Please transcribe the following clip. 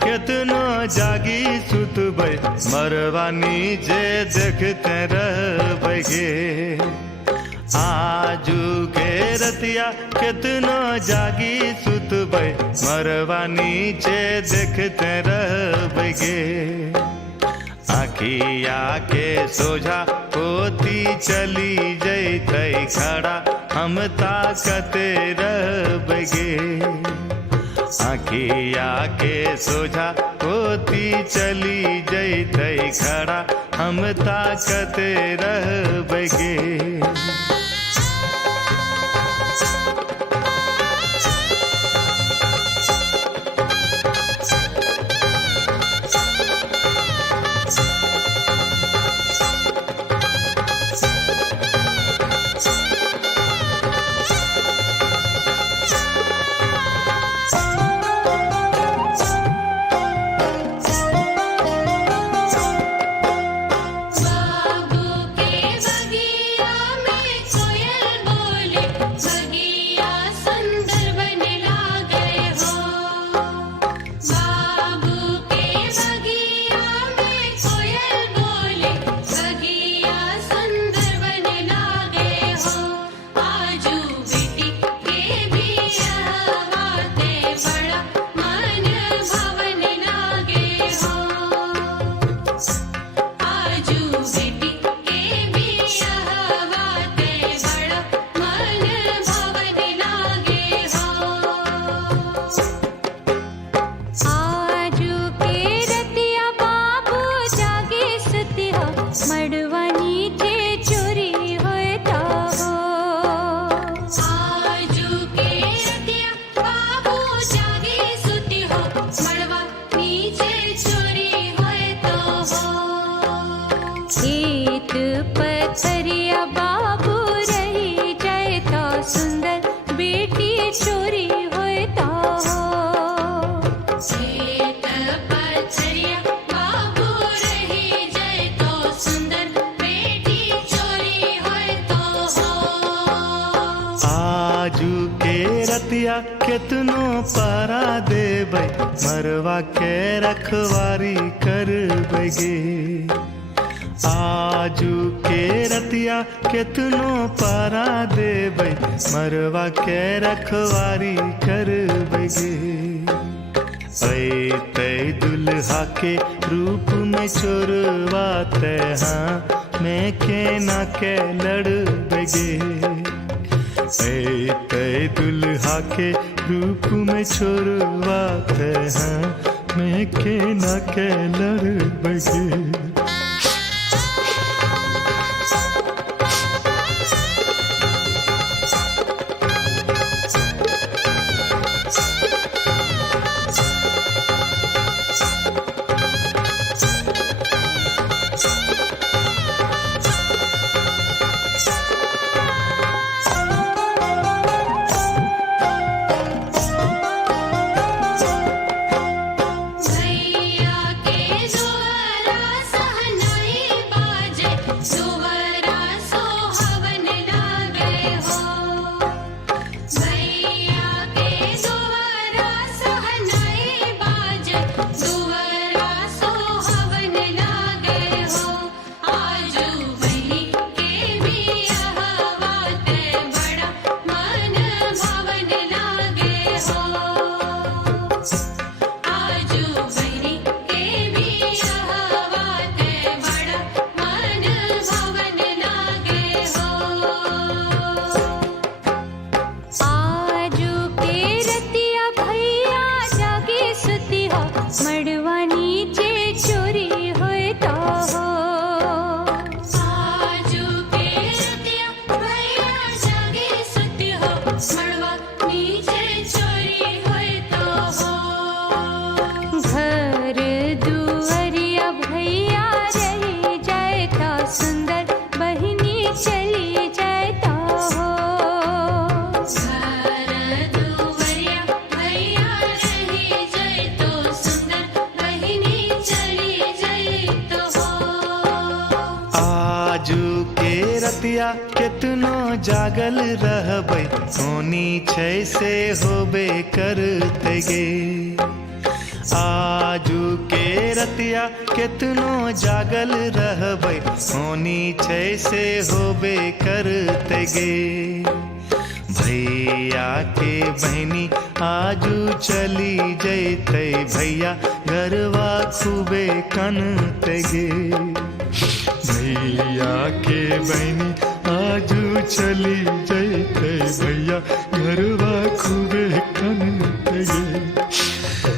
केतनो जागी सुतबै मरवानी जे देखते रहबैगे। आजू के रतिया केतनो जागी सुतबै मरवानी जे देखते रहबैगे। आखिया के सोझा पोती चली जैतै खड़ा हम ताकते रहबैगे। आखिया के सोझा पोती चली जैतै खड़ा हम ताकते रहबैगे। केतनो पारा देबै मरवा के रखवारी करबैगे। आजू के रतिया केतनो पारा देबै मरवा के रखवारी करबैगे। ऐतै दुल्हा के रूप में चोरवाते हाँ मैं केना के लड़बैगे। ऐतै दुल्हा के रूप में छोरवाते हैं मैं केना के लड़बैगे। रतिया केतनो जागल रहबै होनी छै से होबे करते गे। आजू के रतिया केतनो जागल रहबै होनी छै से होबे करते गे। भैया के बहनी आजू चली जैते भैया घरवा खूबे कनते गे। भैया के बहनी आजू चली जैते भैया घरवा खूबे कनते गे।